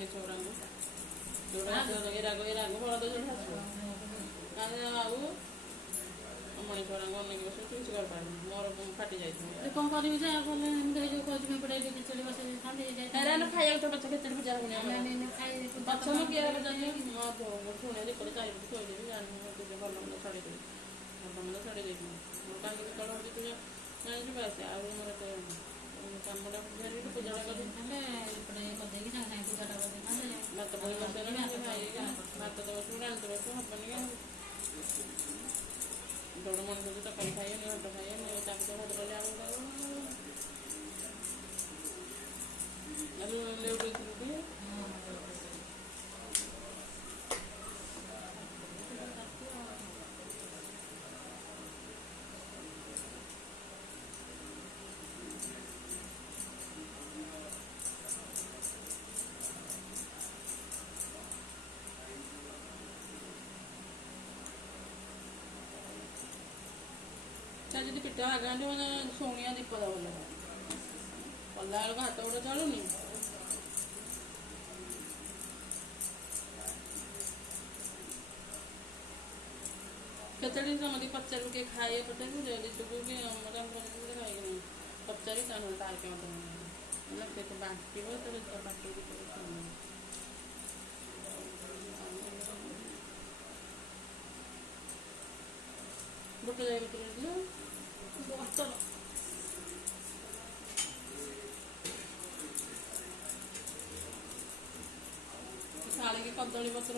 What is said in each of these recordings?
ମଣିଷ ଗୁଡ଼ାଙ୍କୁ ଯୋଉଟା ଏରାଗ ବଳଦ ଯୋଉଟା ଆଉ ମଣିଷ ଗୁଡ଼ାଙ୍କୁ ଅନେକ ବର୍ଷ କିଛି କରିପାରିନି ମୋର ଫାଟି ଯାଇଥିଲା କ'ଣ କରିବି ଯେ ଆଉ କଲେ ଏମିତି ଯୋଉ କହୁଛି ଏପଟେ ଖିଚୁଡ଼ି ବସେଇ ଦେଇଥାନ୍ତି ଖାଇବାକୁ ତ ପଛ କ୍ଷେତରେ ପୂଜା ହଉନି ପଛ ମୁଁ କିଏ ଶୁଣେ ଯେପଟେ ଚାରିପଟେ ଥୋଇଦେବି ଜାଣିନି ଭଲ ମନ୍ଦ ଛାଡ଼ିଦେବି ଭଲ ମନ୍ଦ ଛାଡ଼ି ଦେଇଛି ମୁଁ କାହିଁକି କେତେବେଳେ ହେଉଛି ପୂଜା ଜାଣିଛୁ ବାସ ଆଉ ମୋର ଏତେ କାମଟା ପୂଜାଟା କରିଥାନ୍ତେ ଏପଟେ କରିଦେଇକି ସାଙ୍ଗେ ସାଙ୍ଗେ ପୂଜାଟା କରିଦେଇଥାନ୍ତେ ଭାତ ବହି ବସେଇଲେ ଭାତ ତ ବସିବୁ ଡାଲି ତ ବସିବୁ ହବନି କାହିଁକି ଯୋଉଟା ମଣିଷ ତରକାରୀ ଖାଇବେନି ଭାତ ଖାଇବେନି ତାକୁ ତ ଭାତ ଡାଲି ଆଳୁ ଲେଉଟେଇଥିଲୁ ଟିକେ ଯଦି ପିଠା ଆଗାନ୍ତି ମାନେ ଶୁଣିଆ ଦୀପ ଦେବ ଭଲ କଲା ବେଳକୁ ହାତ ଗୋଡ଼ ଚଳୁନି କେତେବେଳେ ସମସ୍ତେ ପଚାରିବୁ କିଏ ଖାଇବେ ପଚାରିବୁ ଯଦି ତୁକୁ କି ଆମର ଖାଇକି ପଚାରି ତାହେଲେ ତାର କେଉଁଟା ମାନେ କେତେ ବାଣ୍ଟିବ ତେବେ ବାଟିକି ଗୋଟେ ଯାଇ ଭିତରେ ଶାଳିକି କଦଳୀ ପତ୍ର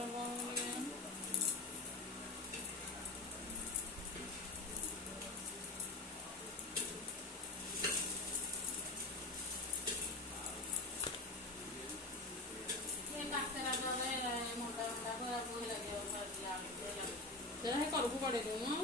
ସେଟା କରକୁ ପଡ଼େଇ ଦେବୁ